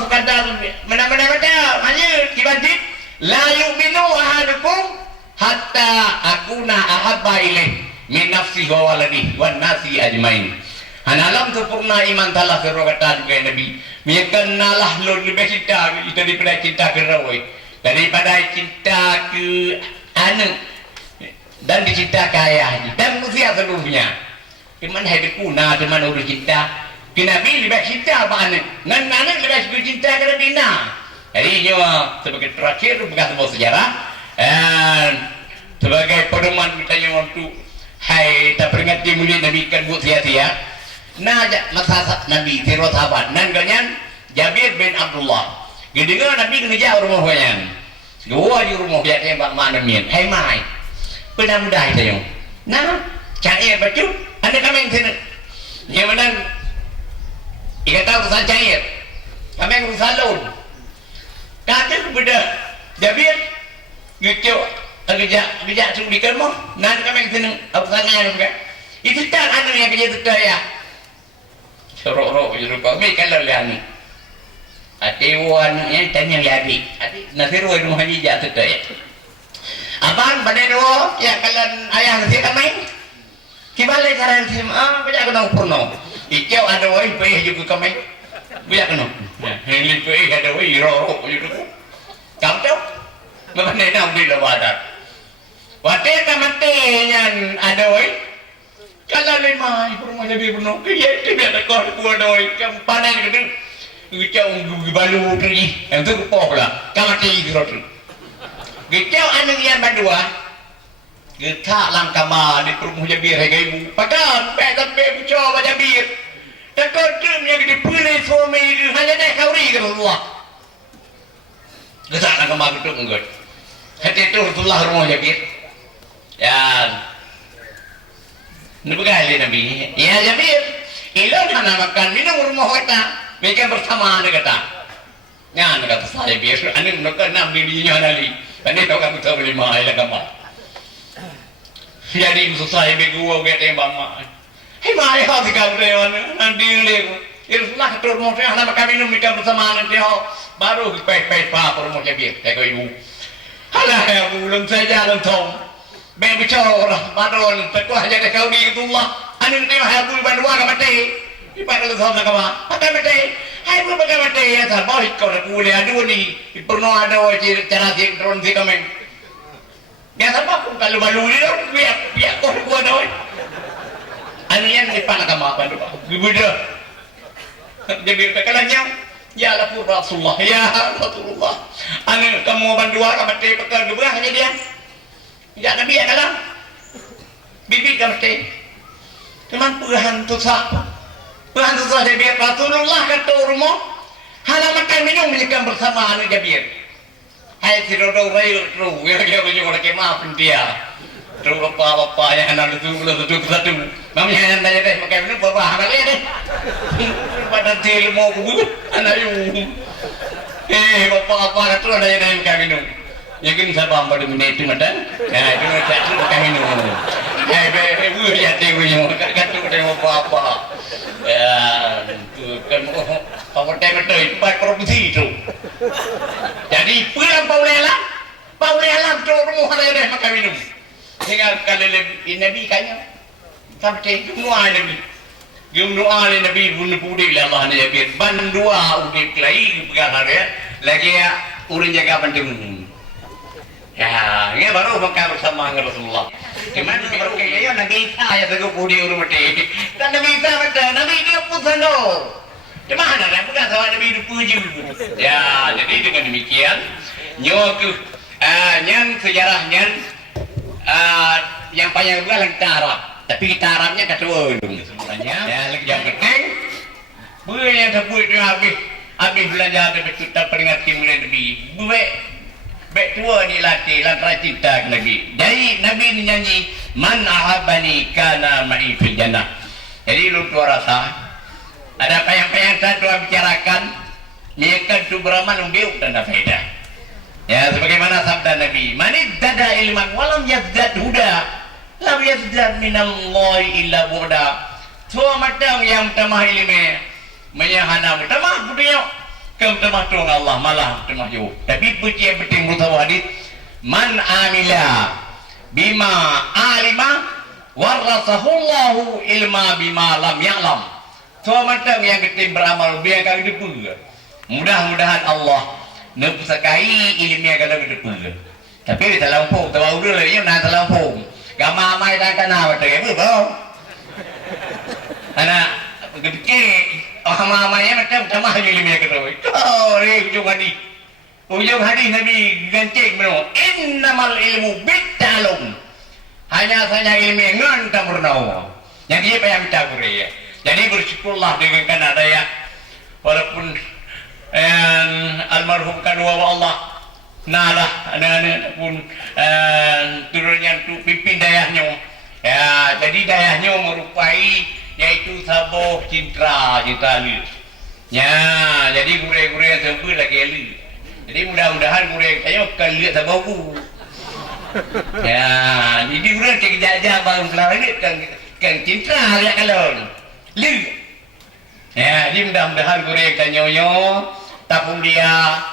Sekadar mana-mana hanya dibanding. La yu'minu ahadukum hatta akuna ahabba ilaih min nafsi wa waladi wan nasi ajmain. Hanalam sempurna iman talah kerogatan ke Nabi. Mengenalah lebih cinta daripada cinta ke rawai, daripada cinta ke anak dan dicinta ke ayahnya dan manusia seluruhnya. Cuman hidup kuna cuman urus cinta ke Nabi lebih cinta apa anak dan anak lebih cinta ke Nabi nah. Jadi sebagai terakhir bekas sebuah sejarah sebagai pedoman kita yang untuk hai tak peringati mulia Nabi kan buat sia-sia. Nah masa Nabi terus sahabat nan ganyan Jabir bin Abdullah. Gedengar Nabi ngejar rumah ganyan. Gua di rumah dia tembak mana min. Hai mai. Pernah mudah itu yang. Nah, cair baju. Ada kami yang sini. Yang mana? Ikat tahu urusan cair. Kami yang urusan laut. Kata kepada Jabir ngecok bijak suruh dikermo nan kami seneng apa sangat juga itu tak ada yang kerja tu ya sorok-sorok juru kami kalau lihat ni atiwan yang tanya lagi ati nasiru rumah ni jatuh tu ya abang pada dua ya kalian ayah nasi kami kibalik cara sim bijak kena purno icau ada woi payah juga kami Biar kena. Yang lipu ada iro itu. Kamu tahu? Mana nak beli wadah? Wadah kamatnya ada kalau lima ibu rumah jadi penuh, dia tidak ada kau buat doi, kamu panen gitu, kicau balu teri, yang tu kupok lah, kamatnya itu tu. Kicau anu yang berdua, kita langkama di rumah jadi harga ibu, padahal sampai bucau baca bir. Dan kau tu yang dipilih suami hanya dah kauri ke Allah. Kita langkama itu enggak. Hati itu Rasulullah rumah jadi. Ya. Nabi Nabi. Ya Jabir. Ilan hana makan minum rumah kita. Mereka bersama anda kata. Ngan kata saya biar anda makan Nabi dinya nali. Anda tahu kamu tahu lima ayat kamu. Jadi susah begua gete mama. Hei mai kau dikau dewan nanti lego. Irlah tur mau saya hana makan minum mereka bersama anda dia baru pek pa rumah Jabir. Saya ibu. Halah ya belum saja belum tahu. Bicara baron telah jadi kau di Allah. Anu tengok habu bandua ke mati. Ibarat lu sama kawan. Pakai mati. Hai pun pakai mati ya sah. Bawa kau nak boleh adu ni. Pernah ada cara sih turun sih kami. Biasa apa pun kalau balu ni tu biar kau buat dah. Anu yang ni pana kamu apa tu? Gubernur. Jadi kalanya ya lapor Rasulullah ya Rasulullah. Anu kamu bandua ke mati pakai dua hanya dia. Tidak Nabi ya kalah. Bibi kata, cuman Tuhan tu sah. Tuhan tu sah Jabir. Rasulullah kata rumah, hana makan minum mereka bersama anu Jabir. Hai sirodo rayu tru, ya kita juga nak maaf dia. Tru bapa yang hana itu satu. Mami hanya nanya deh makan minum bapa hana deh. Pada cil mau kubur, hana yu. Bapa kata ada yang makan minum. Yakin siapa ambil minit itu macam? Itu macam kami minum. Ibu ya tengoknya, kata tengok apa? Ya, kan kamu tengok tu empat provinsi itu. Jadi pulang Paulela tu rumah ada makan minum. Tinggal kalau Nabi kanya, sampai semua Nabi. Jumlah Nabi bunuh pudi Allah ni biar bandua udik lagi perkara dia. Lagi urang jaga penting. Ya, ini baru makan bersama dengan Rasulullah. Gimana baru kaya Nabi Isa ya teguh pudi urut mati. Dan Nabi Isa betul, Nabi dia pusan doh. Gimana dah bukan sama Nabi itu puji. Ya, jadi dengan demikian, nyoku, yang sejarahnya, yang panjang juga lagi Arab. Tapi kita Arabnya ketua dulu sebenarnya. Ya, lagi yang penting, bukan yang sebut itu habis belajar dari kita peringati mulai Nabi. Baik tua ni laki lantaran cinta ke Nabi. Jadi Nabi ni nyanyi man ahabani kana ma'i fil jannah. Jadi lu tua rasa ada apa yang saya tua bicarakan mereka tu beramal umbiuk dan ada faedah. Ya sebagaimana sabda Nabi, man iddada ilman walam yazdad huda lam yazdad minallahi illa bu'da. Semua macam yang tamah ilmu menyahana tamah budaya kamu temah tuang Allah malah temah jauh. Tapi puji yang penting menurut hadis, man amila bima alima warasahullahu ilma bima lam ya'lam. So macam yang kita beramal biar kau depu. Mudah-mudahan Allah nepsakai ilmiah kalau depu. Tapi di terlampau, tahu dulu ni nak terlampau. Gamma mai tak kena betul apa bau. Anak gede mamanya macam sama ilmiah kata. Oh, ujung hadis Nabi gancing beno. Innamal ilmu bitalum. Hanya saja ilmiah ngan tamurnau. Yang dia payah minta ya. Jadi bersyukurlah dengan kan ada ya. Walaupun almarhum kedua Allah nalah anak-anak pun turunnya tu pimpin dayahnya. Ya, jadi dayahnya merupai yaitu Saboh Cintra Li. Ya, jadi gure-gure yang sempur lagi Li. Jadi mudah-mudahan gure saya akan lihat Sabohku. Ya, jadi gure cek jajah baru kelar ini kan Cintra ya kalau Li. Ya, jadi mudah-mudahan gure kanyoyo tapung dia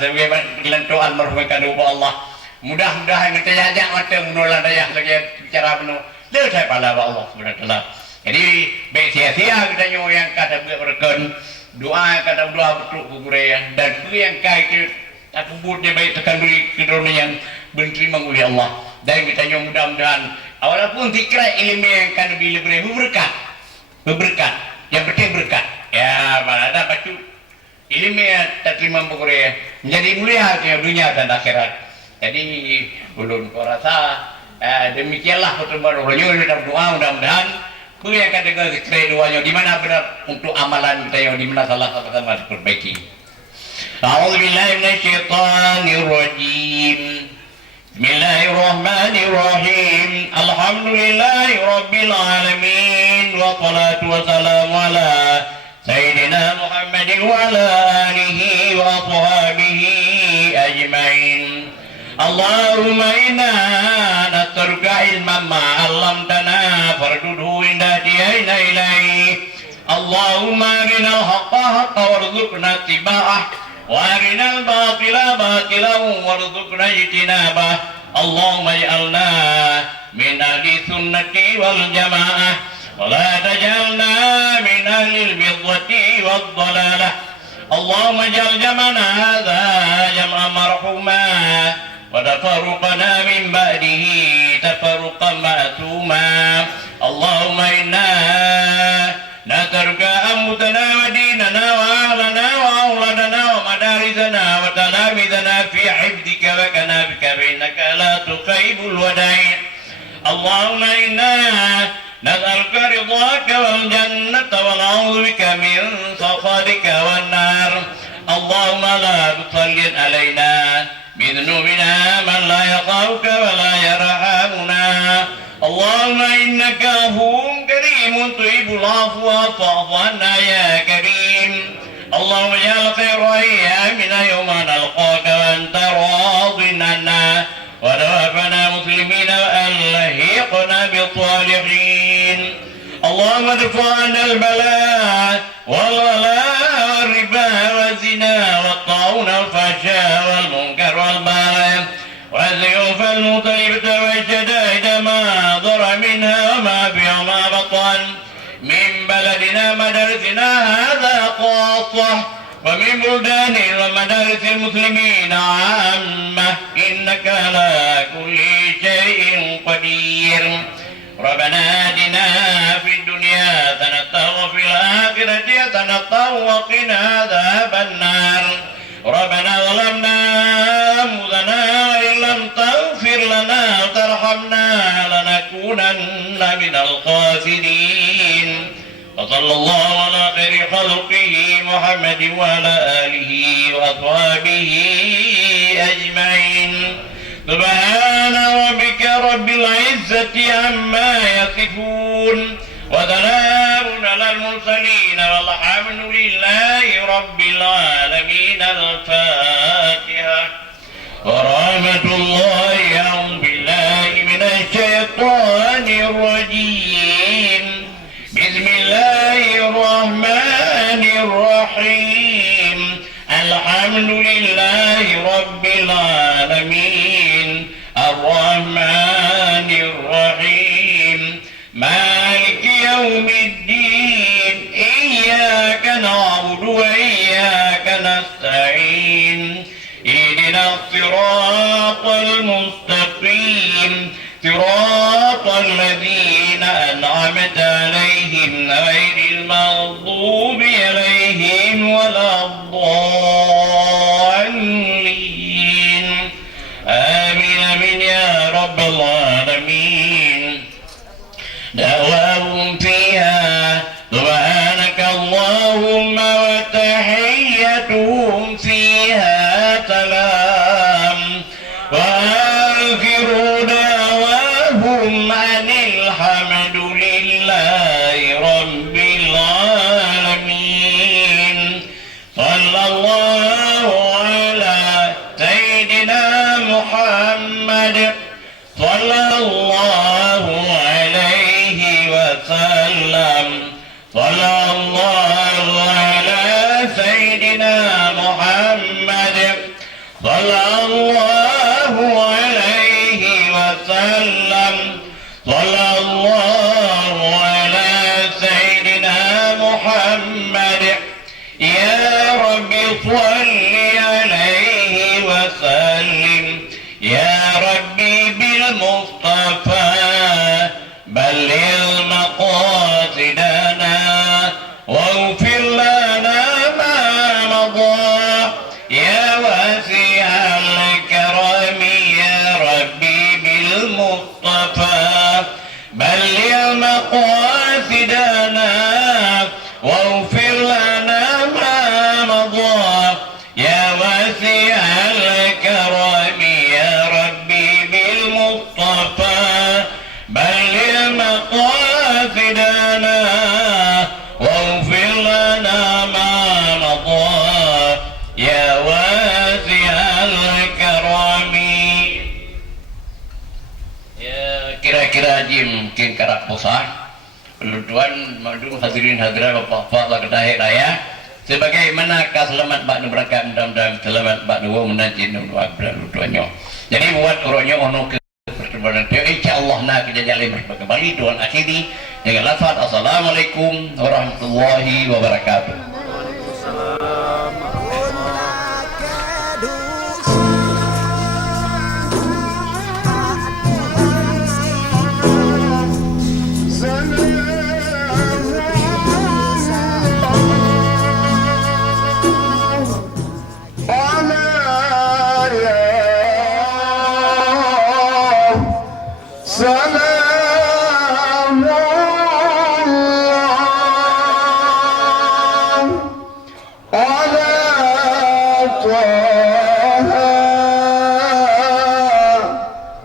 sebagai kelentu almarhum kanu Allah. Mudah-mudahan kita jajah macam menolak daya lagi bicara penuh. Dia saya pahala Allah Subhanahu wa taala. Jadi baik sia-sia kita yang kata berken doa kata doa betul kugureya dan ku yang kai ke aku budnya baik tekan duri kedorong yang diterima oleh Allah dan kita nyong mudah-mudahan walaupun dikira ilmu yang kan lebih berberkat yang penting berkat ya mana ada bacu ilmu yang tak terima kugureya menjadi mulia ke dunia dan akhirat jadi ulun ko rasa demikianlah pertemuan ulun dalam doa mudah-mudahan ku yang akan dengar zikir doanya di mana benar untuk amalan kita yang di mana salah sama diperbaiki. A'udzubillahi minasyaitonirrajim. Bismillahirrahmanirrahim. Alhamdulillahi rabbil alamin wa salatu wassalamu ala sayyidina Muhammadin wa ala alihi wa sahbihi ajmain. Allahumma inna nas'aluka ilman ma 'allamtana farduhu inda diyana ilaih. Allahumma arina al-haqqa haqqa warzuqna ittiba'ah wa arina al-batila batilan warzuqna ijtinabah. Allahumma ij'alna min ahli sunnati wal jamaah wa la taj'alna min ahli al-bid'ati wad dhalalah. Allahumma ij'al jam'ana hadha jam'an marhuma وتفرقنا من بعده تفرقا معصوما اللهم إنا نسألك أمتنا وديننا وأهلنا وأولادنا ومدارسنا وتلاميذنا في حفظك وكنافك فإنك لا تخيب الودائع اللهم إنا نسألك رضاك والجنة ونعوذ بك من سخطك والنار اللهم لا تسلط علينا بذنوبنا من لا يخافك ولا يرحمنا اللهم إنك عفو كريم تحب العفو فاعف عنا يا كريم اللهم اجعل خير أيامنا يوم نلقاك وأنت راض عنا وتوفنا مسلمين وألحقنا بالصالحين اللهم ادفع عنا البلاء والغلاء والربا والزنا والطاعون والفحشاء والمنكر والبغي والسيوف المختلفة والشدائد ما ضر منها وما بها وما بطن من بلدنا مدارسنا هذا خاصة ومن بلدان ومدارس المسلمين عامة إنك على كل شيء قدير ربنا آتنا في الدنيا حسنة وفي الآخرة حسنة وقنا عذاب النار ربنا ظلمنا أنفسنا وإن لم تغفر لنا وترحمنا لنكونن من الخاسرين وصلى الله على خير خلقه محمد وعلى آله وأصحابه أجمعين سبحان ربك رب العزة عما يصفون وسلام على المرسلين والحمد لله رب العالمين الفاتحة ورحمة الله أعوذ بالله من الشيطان الرجيم بسم الله الرحمن الرحيم الحمد لله رب العالمين الرحمن الرحيم مالك يوم الدين إياك نعبد وإياك نستعين اهدنا الصراط المستقيم صراط الذين أنعمت عليهم غير المغضوب عليهم ولا الضالين آمين آمين يا رب العالمين دعواهم فيها سبحانك اللهم وتحيتهم فيها سلام وآخر دعواهم أن الحمد لله رب العالمين صلى الله على سيدنا محمد صلى الله عليه وسلم صلى الله على سيدنا محمد صلى الله عليه وسلم صلى الله على سيدنا محمد واسع الكرم يا ربي بالمصطفى بلغ مقاصدنا واغفر لنا ما مضى يا واسع الكرم. Ya, kira-kira Haji mungkin karak posah peluduan madum hadirin hadirat bapak-bapak kedai raya sebagaimana selamat Pak Nubraka mudah-mudahan selamat Pak Nuwo menanti nuwa peluduannya. Jadi buat orangnya ono ke pertemuan itu insyaallah nak kita jalin kembali doa akhiri dengan lafaz assalamualaikum warahmatullahi wabarakatuh. سلام على طه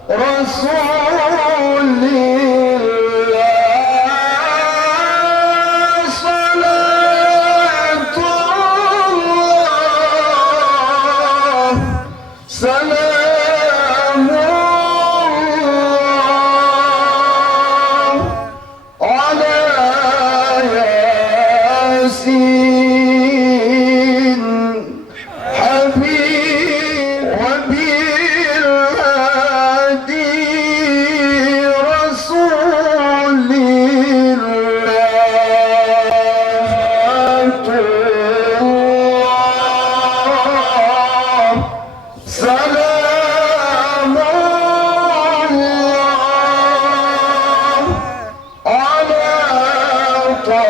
رسول الله صلاة الله سلام على ياسين حبيب وبالهادي رسول الله سلام الله على طه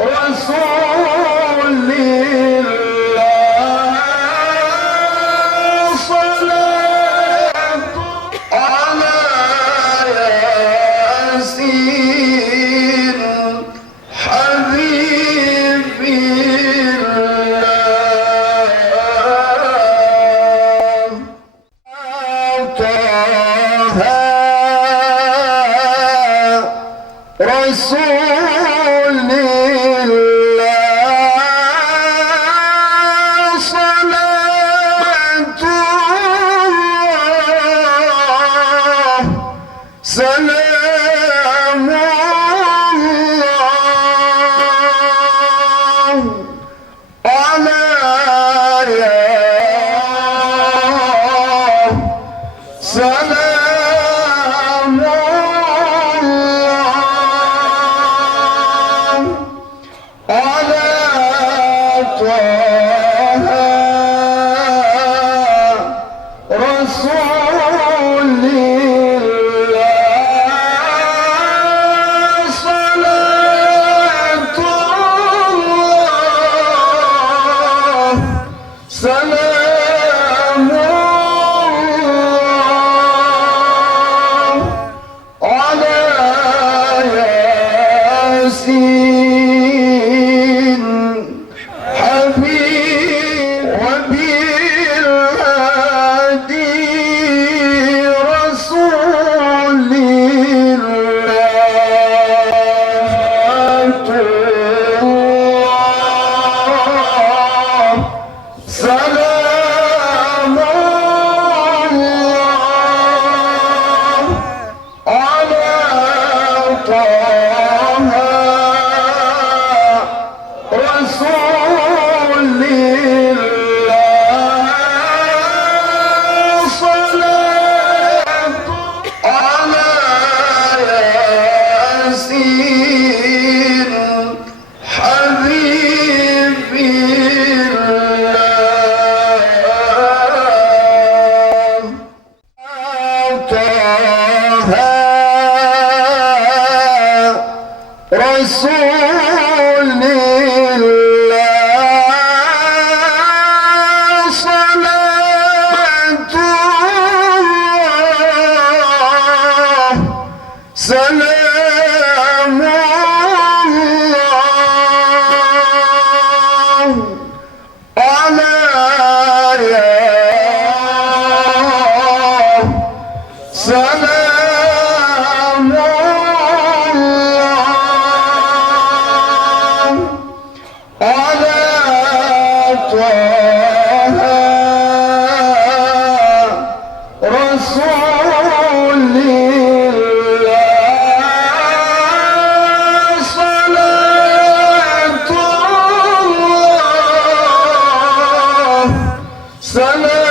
رسول الله صلاة على ياسين حبيب الله طه رسول الله صلاة الله سلام الله على سلام الله على طه رسول الله صلاة الله سلام الله على ياسين حبيب وبالهادي رسول الله سلام الله على طه رسول طه رسول الله صلاة الله سلام